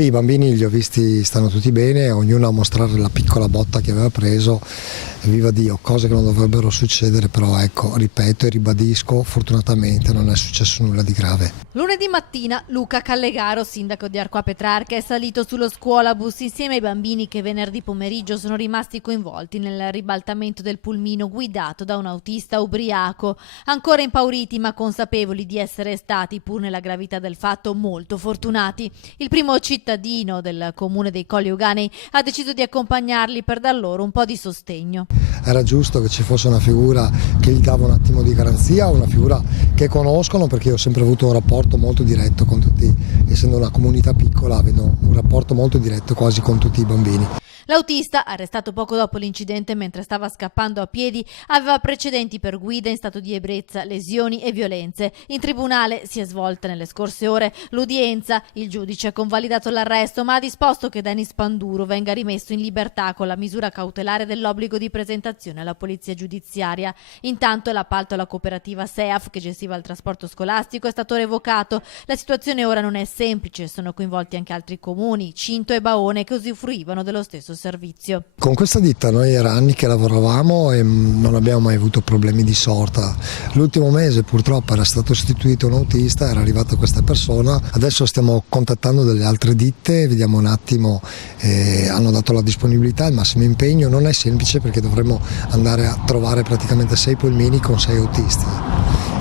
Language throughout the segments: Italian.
I bambini li ho visti, stanno tutti bene, ognuno a mostrare la piccola botta che aveva preso, viva Dio, cose che non dovrebbero succedere, però ecco, ripeto e ribadisco, fortunatamente non è successo nulla di grave. Lunedì mattina Luca Callegaro, sindaco di Arqua Petrarca, è salito sullo scuolabus insieme ai bambini che venerdì pomeriggio sono rimasti coinvolti nel ribaltamento del pulmino guidato da un autista ubriaco. Ancora impauriti ma consapevoli di essere stati, pur nella gravità del fatto, molto fortunati. Il primo cittadino del comune dei Colli Euganei ha deciso di accompagnarli per dar loro un po' di sostegno. Era giusto che ci fosse una figura che gli dava un attimo di garanzia, una figura che conoscono, perché io ho sempre avuto un rapporto molto diretto con tutti, essendo una comunità piccola, avendo un rapporto molto diretto quasi con tutti i bambini. L'autista, arrestato poco dopo l'incidente mentre stava scappando a piedi, aveva precedenti per guida in stato di ebbrezza, lesioni e violenze. In tribunale si è svolta nelle scorse ore l'udienza. Il giudice ha convalidato l'arresto ma ha disposto che Denis Panduro venga rimesso in libertà con la misura cautelare dell'obbligo di presentazione alla polizia giudiziaria. Intanto l'appalto alla cooperativa SEAF, che gestiva il trasporto scolastico, è stato revocato. La situazione ora non è semplice, sono coinvolti anche altri comuni, Cinto e Baone, che usufruivano dello stesso servizio. Con questa ditta noi era anni che lavoravamo e non abbiamo mai avuto problemi di sorta. L'ultimo mese purtroppo era stato istituito un autista, era arrivata questa persona, adesso stiamo contattando delle altre ditte, vediamo un attimo, hanno dato la disponibilità, il massimo impegno. Non è semplice perché dovremmo andare a trovare praticamente 6 pulmini con 6 autisti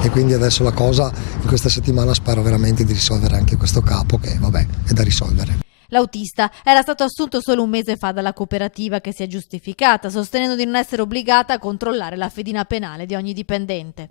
e quindi adesso la cosa in questa settimana spero veramente di risolvere anche questo capo che vabbè è da risolvere. L'autista era stato assunto solo un mese fa dalla cooperativa, che si è giustificata sostenendo di non essere obbligata a controllare la fedina penale di ogni dipendente.